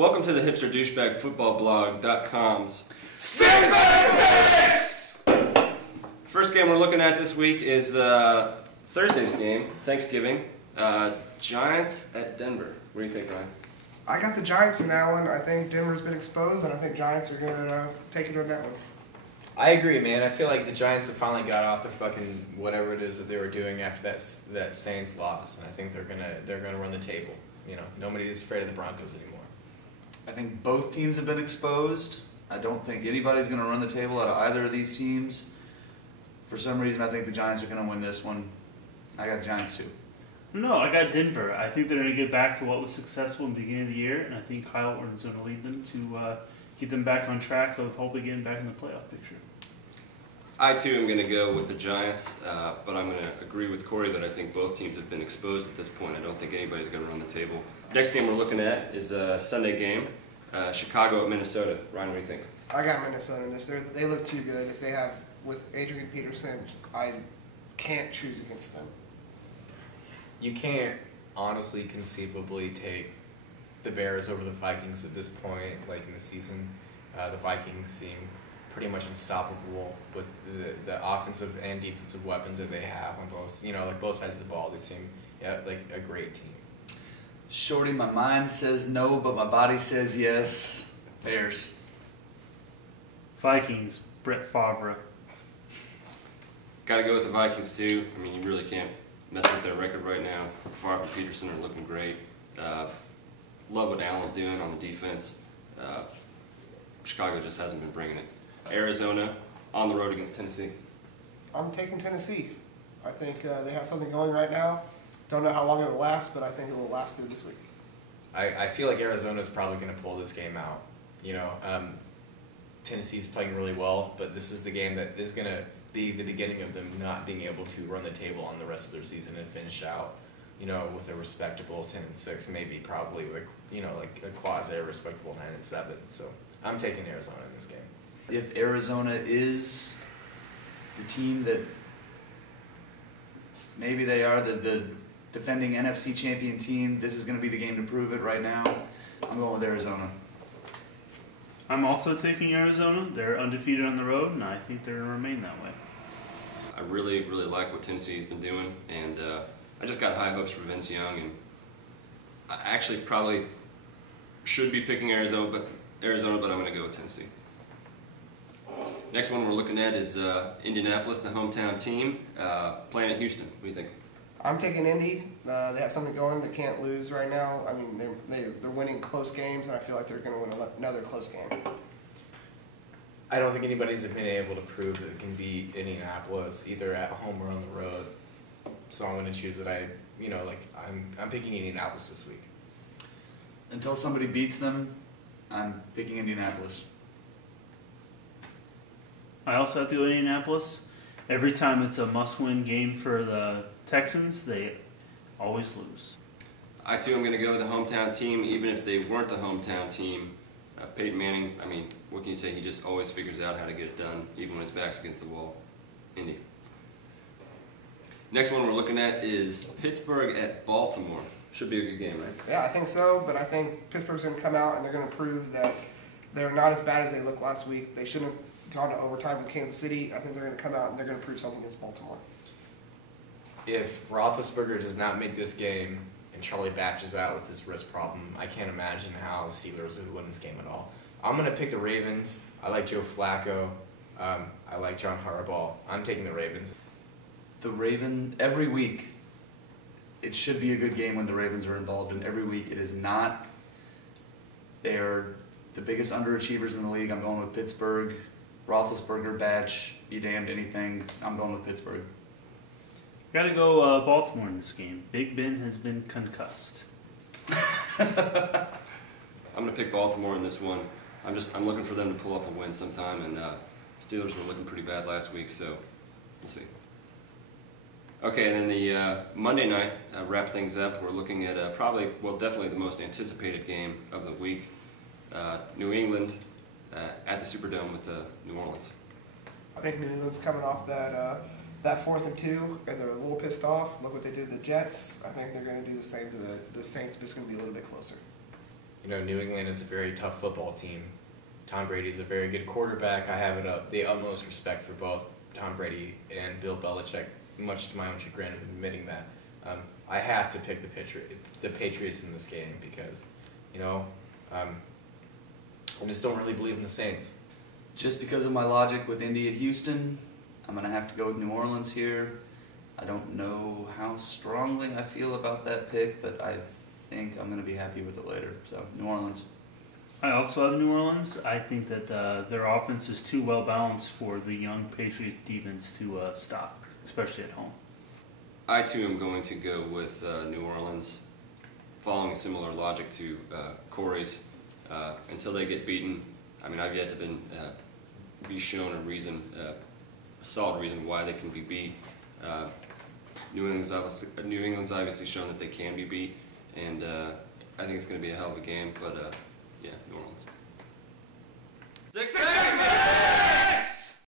Welcome to the Hipster Douchebag Football Blog.com's First game we're looking at this week is Thursday's game, Thanksgiving. Giants at Denver. What do you think, Ryan? I got the Giants in that one. I think Denver's been exposed, and I think Giants are going to take it on that one. I agree, man. I feel like the Giants have finally got off their fucking whatever it is that they were doing after that Saints loss, and I think they're gonna run the table. You know, nobody is afraid of the Broncos anymore. I think both teams have been exposed. I don't think anybody's going to run the table out of either of these teams. For some reason, I think the Giants are going to win this one. I got the Giants too. No, I got Denver. I think they're going to get back to what was successful in the beginning of the year, and I think Kyle Orton's going to lead them to get them back on track of hopefully getting back in the playoff picture. I too am going to go with the Giants, but I'm going to agree with Cory that I think both teams have been exposed at this point. I don't think anybody's going to run the table. Next game we're looking at is a Sunday game, Chicago at Minnesota. Ryan, what do you think? I got Minnesota in this. They look too good. If they have, with Adrian Peterson, I can't choose against them. You can't honestly conceivably take the Bears over the Vikings at this point, like in the season. The Vikings seem pretty much unstoppable with the offensive and defensive weapons that they have on both, like both sides of the ball. They seem like a great team. Shorty, my mind says no, but my body says yes. Bears. Vikings, Brett Favre. Got to go with the Vikings too. I mean, you really can't mess with their record right now. Favre and Peterson are looking great. Love what Allen's doing on the defense. Chicago just hasn't been bringing it. Arizona on the road against Tennessee. I'm taking Tennessee. I think they have something going right now. Don't know how long it will last, but I think it will last through this week. I feel like Arizona's probably going to pull this game out. Tennessee's playing really well, but this is the game that is going to be the beginning of them not being able to run the table on the rest of their season and finish out, with a respectable 10-6, maybe probably like a quasi-respectable 9-7. So I'm taking Arizona in this game. If Arizona is the team that maybe they are, the defending NFC champion team, this is going to be the game to prove it right now. I'm going with Arizona. I'm also taking Arizona. They're undefeated on the road, and I think they're going to remain that way. I really, really like what Tennessee's been doing, and I just got high hopes for Vince Young, and I actually probably should be picking Arizona, but I'm going to go with Tennessee. Next one we're looking at is Indianapolis, the hometown team, playing at Houston. What do you think? I'm taking Indy. They have something going. They can't lose right now. I mean, they're winning close games, and I feel like they're going to win another close game. I don't think anybody's been able to prove that it can beat Indianapolis either at home or on the road. So I'm going to choose that I'm picking Indianapolis this week. Until somebody beats them, I'm picking Indianapolis. I also have to go to Indianapolis. Every time it's a must-win game for the Texans, they always lose. I too am going to go with the hometown team, even if they weren't the hometown team. Peyton Manning, I mean, what can you say? He just always figures out how to get it done, even when his back's against the wall. Indy. Next one we're looking at is Pittsburgh at Baltimore. Should be a good game, right? Yeah, I think so, but I think Pittsburgh's going to come out and they're going to prove that they're not as bad as they looked last week. They shouldn't have gone to overtime with Kansas City. I think they're going to come out and they're going to prove something against Baltimore. If Roethlisberger does not make this game and Charlie batches out with his wrist problem, I can't imagine how the Steelers would win this game at all. I'm going to pick the Ravens. I like Joe Flacco. I like John Harbaugh. I'm taking the Ravens. Every week, it should be a good game when the Ravens are involved, and every week it is not. They're the biggest underachievers in the league. I'm going with Pittsburgh. Roethlisberger, Batch, be damned anything. I'm going with Pittsburgh. Got to go Baltimore in this game. Big Ben has been concussed. I'm going to pick Baltimore in this one. I'm looking for them to pull off a win sometime, and Steelers were looking pretty bad last week, so we'll see. Okay, and then the Monday night, wrap things up, we're looking at definitely the most anticipated game of the week. New England at the Superdome with New Orleans. I think New England's coming off that 4th and 2, and they're a little pissed off. Look what they did to the Jets. I think they're going to do the same to the Saints, but it's going to be a little bit closer. New England is a very tough football team. Tom Brady's a very good quarterback. I have the utmost respect for both Tom Brady and Bill Belichick, much to my own chagrin of admitting that. I have to pick the Patriots in this game because, I just don't really believe in the Saints. Just because of my logic with Indy at Houston, I'm going to have to go with New Orleans here. I don't know how strongly I feel about that pick, but I think I'm going to be happy with it later. So, New Orleans. I also have New Orleans. I think that their offense is too well balanced for the young Patriots defense to stop, especially at home. I too am going to go with New Orleans, following a similar logic to Cory's. Until they get beaten, I've yet to be shown a solid reason why they can be beat. New England's obviously shown that they can be beat, and I think it's going to be a hell of a game. But yeah, New Orleans. 6